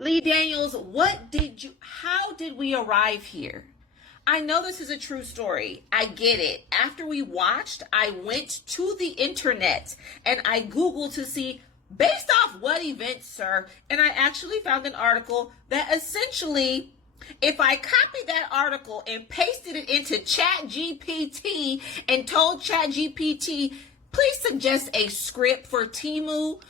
Lee Daniels, how did we arrive here? I know this is a true story. I get it. After we watched, I went to the internet and I Googled to see based off what event, sir, and I actually found an article that essentially, if I copied that article and pasted it into ChatGPT and told ChatGPT, please suggest a script for Temu,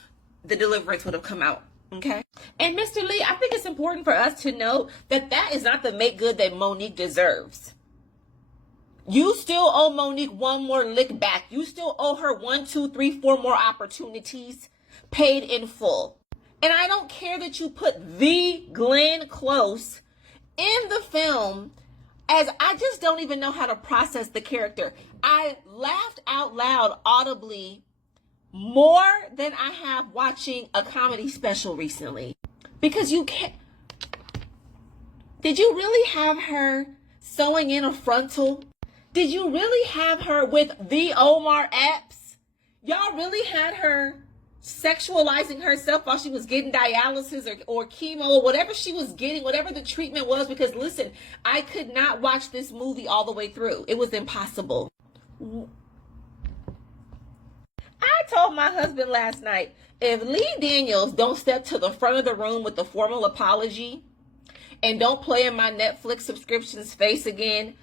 the Deliverance would have come out. Okay. And Mr. Lee, I think it's important for us to note that that is not the make good that Monique deserves. You still owe Monique one more lick back. You still owe her 1, 2, 3, 4 more opportunities paid in full. And I don't care that you put the Glenn Close in the film, as I just don't even know how to process the character. I laughed out loud audibly more than I have watching a comedy special recently. Because you can't. Did you really have her sewing in a frontal? Did you really have her with the Omar Epps? Y'all really had her sexualizing herself while she was getting dialysis or chemo or whatever she was getting, whatever the treatment was? Because listen, I could not watch this movie all the way through. It was impossible. I told my husband last night, if Lee Daniels don't step to the front of the room with a formal apology and don't play in my Netflix subscription's face again,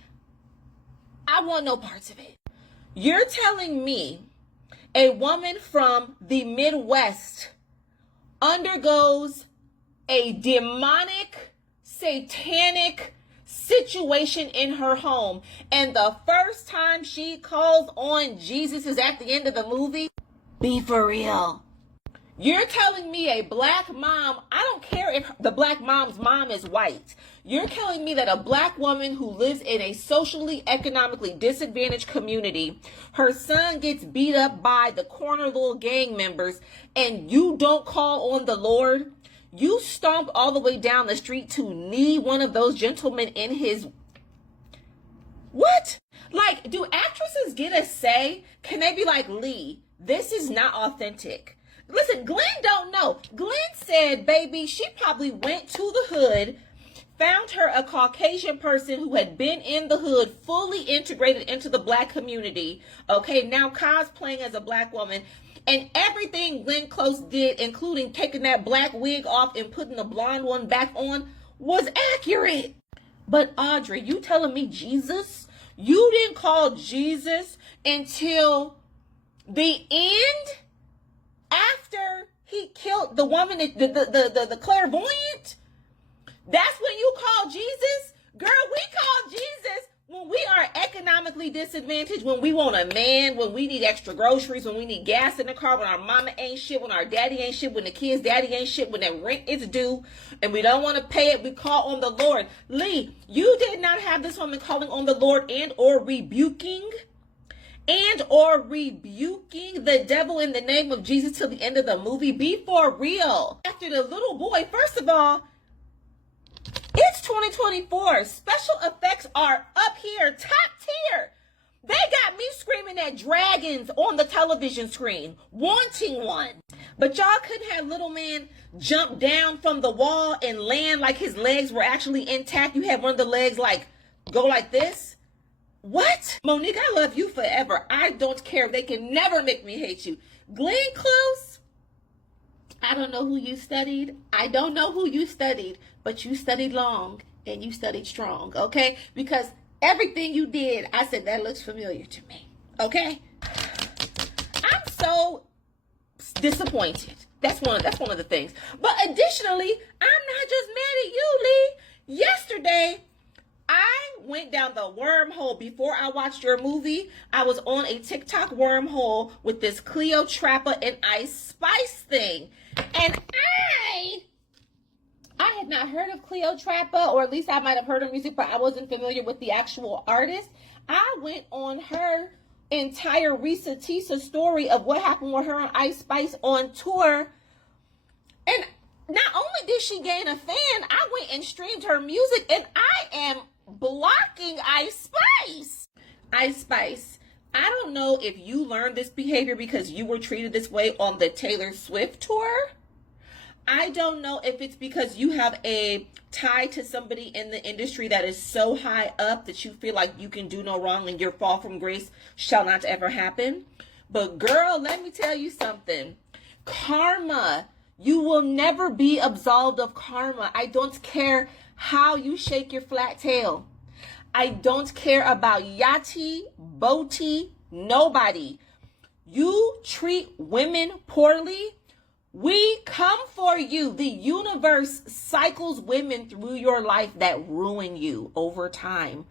I want no parts of it. You're telling me a woman from the Midwest undergoes a demonic, satanic situation in her home, and the first time she calls on Jesus is at the end of the movie? Be for real. You're telling me a black mom, I don't care if the black mom's mom is white. You're telling me that a black woman who lives in a socially, economically disadvantaged community, her son gets beat up by the corner little gang members, and you don't call on the Lord? You stomp all the way down the street to knee one of those gentlemen in his... What? Like, do actresses get a say? Can they be like, Lee, this is not authentic? Listen, Glenn don't know. Glenn said, baby, she probably went to the hood, found her a Caucasian person who had been in the hood, fully integrated into the black community, okay, now cosplaying as a black woman, and everything Glenn Close did, including taking that black wig off and putting the blonde one back on, was accurate. But Audrey, you telling me Jesus? You didn't call Jesus until the end? After he killed the woman, the clairvoyant? That's when you call Jesus? Girl, we call Jesus when we are economically disadvantaged, when we want a man, when we need extra groceries, when we need gas in the car, when our mama ain't shit, when our daddy ain't shit, when the kids' daddy ain't shit, when that rent is due, and we don't want to pay it, we call on the Lord. Lee, you did not have this woman calling on the Lord and or rebuking the devil in the name of Jesus till the end of the movie. Be for real. After the little boy, first of all, it's 2024. Special effects are up here, top tier. They got me screaming at dragons on the television screen, wanting one. But y'all couldn't have little man jump down from the wall and land like his legs were actually intact. You had one of the legs like go like this. What? Monique, I love you forever. I don't care. They can never make me hate you. Glenn Close, I don't know who you studied. I don't know who you studied, but you studied long and you studied strong, okay? Because everything you did, I said, that looks familiar to me, okay? I'm so disappointed. That's one of the things. But additionally, I'm not just mad at you, Lee. Yesterday, I went down the wormhole before I watched your movie. I was on a TikTok wormhole with this Cleotrapa and Ice Spice thing. And I had not heard of Cleotrapa, or at least I might have heard her music, but I wasn't familiar with the actual artist. I went on her entire Risa Tisa story of what happened with her and Ice Spice on tour. And not only did she gain a fan, I went and streamed her music, and I am blocking Ice Spice. Ice Spice, I don't know if you learned this behavior because you were treated this way on the Taylor Swift tour. I don't know if it's because you have a tie to somebody in the industry that is so high up that you feel like you can do no wrong and your fall from grace shall not ever happen. But girl, let me tell you something. Karma. You will never be absolved of karma. I don't care how you shake your flat tail. I don't care about Yachty, Boti, nobody. You treat women poorly, we come for you. The universe cycles women through your life that ruin you over time.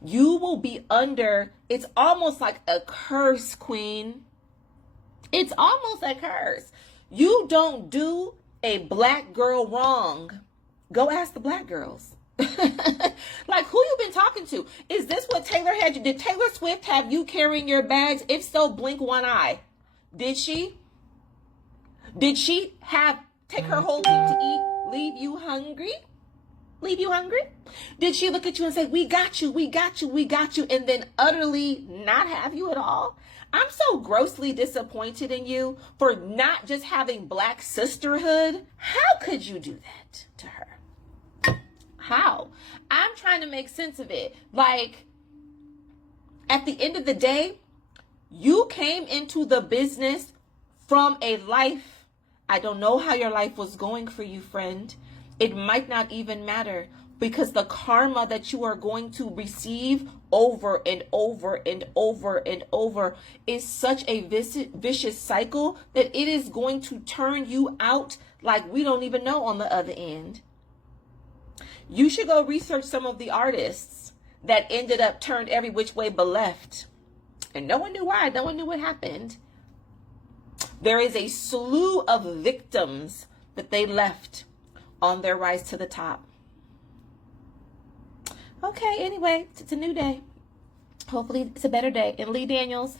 You will be under, it's almost like a curse, queen. It's almost a curse. You don't do a black girl wrong. Go ask the black girls. Like, who you been talking to? Is this what Taylor had you? Did Taylor Swift have you carrying your bags? If so, blink one eye. Did she? Did she take her whole team to eat, leave you hungry? Leave you hungry? Did she look at you and say, we got you, we got you, we got you, and then utterly not have you at all? I'm so grossly disappointed in you for not just having black sisterhood. How could you do that to her? How? I'm trying to make sense of it. Like, at the end of the day, you came into the business from a life. I don't know how your life was going for you, friend. It might not even matter, because the karma that you are going to receive over and over and over and over is such a vicious cycle that it is going to turn you out like we don't even know on the other end. You should go research some of the artists that ended up turned every which way but left. And no one knew why. No one knew what happened. There is a slew of victims that they left on their rise to the top. Okay, anyway, it's a new day. Hopefully it's a better day. And Lee Daniels,